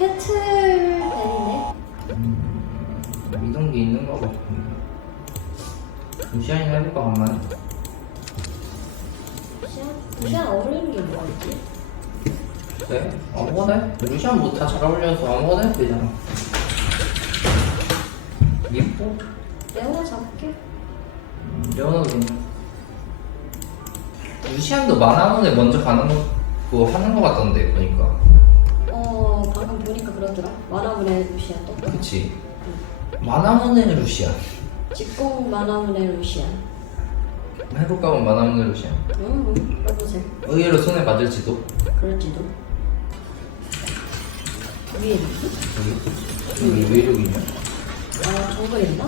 캐틀벤이네. 이동기 있는 거 같고 루시안이나 해볼까 간만에? 루시안? 루시안 어울리는 게 뭐가 있지? 그래? 아무거나 해 루시안 뭐 다 잘 어울려서 아무거나 해도 되잖아 예뻐? 레오나 잡을게. 레오나도 괜찮아 루시안도 만화문에 먼저 가는 거 그거 하는 거 같던데 보니까 그러더라. 만화문의 루시안 또. 그치 만화문의 루시안 직공 만화문의 루시안. 해볼까 하면 만화문의 루시안 음, 음, 해보세요. 의외로 손에 받을지도 그럴지도. 위에 있지? 여기 여기 왜 이러고 있냐? 아, 정글 있나?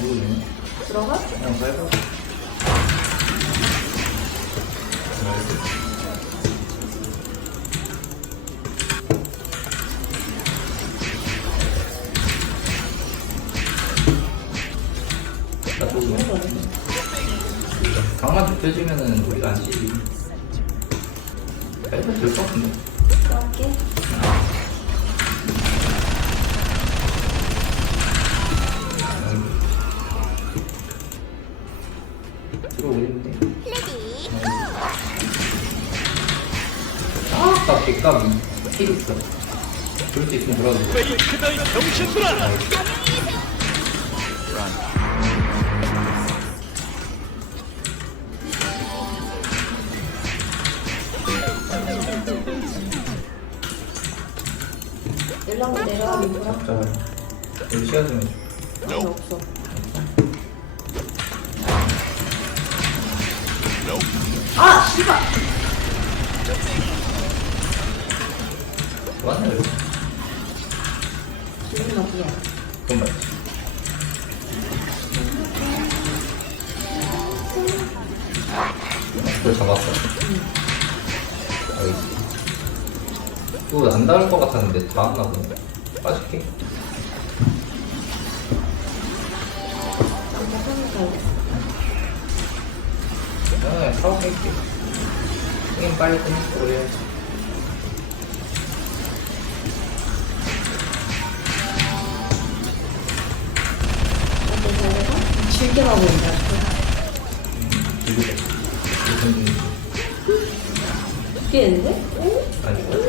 모르겠네 들어가? 그냥 밟아 나 또, 이거 어디? 강만 좁혀지면은 우리가 안 치지 밟아도 될것 같은데 들어갈게. 들어오겠는데 아까 개값이 힐 있어 그럴 수 있으면 이 병신들아! 연락이 내려가면 뭐라? 자 여기 시간 좀 해줘 아니, 없어. 아, 씨발! 좋았네 그래도 기분 나쁘야. 맞지 그걸 잡았어 알겠지 그거 안 닿을 것 같았는데 닿았나 보네 빠질게. 아 사고 뺄게 게임 빨리 끝내고 그래야지 질게 가고 있다. 이거 무슨 중이지? 웃기는데? 응? 아니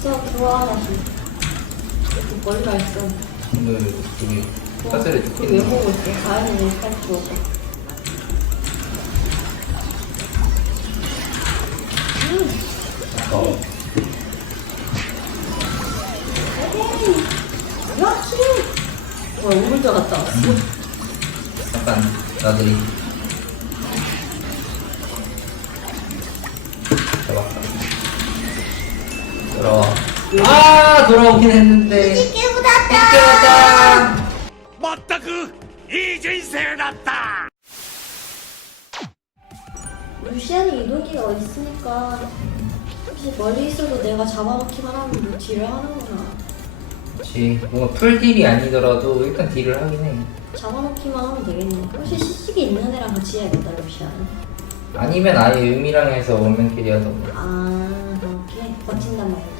들어와, 다시. 이렇게 멀리 가 있어. 오늘 여기 사슬에 그걸 왜 죽겠네 보고 있어? 가야는 일단 주워서. 어 야, 키링! 와, 우물자 갔다 왔어. 약간 나들이 아 돌아오긴 했는데 묻었다! 깨웠다 맞다 그 이진세 났다! 루시안이 이동기가 있으니까 혹시 멀리 있어도 내가 잡아놓기만 하면 뭐 딜을 하는구나. 그치 뭔가 풀딜이 아니더라도 일단 딜을 하긴 해 잡아놓기만 하면 되겠네. 혹시 시식이 있는 애랑 같이 해야겠다, 루시안. 아니면 아예 의미랑 해서 원맨 캐리 하던가 아, 그렇게? 버틴단 말인데.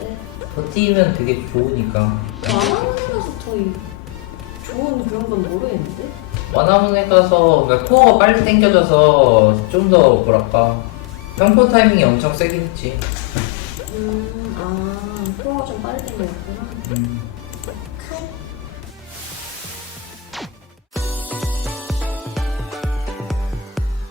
버티면 되게 좋으니까 만화문이라서 더 이- 좋은 그런 건 모르겠는데? 원화문에 가서 그러니까 코어가 빨리 당겨져서 좀 더 뭐랄까 평포 타이밍이 엄청 세긴 했지 음, 아, 코어가 좀 빨리 땡겼구나. 음.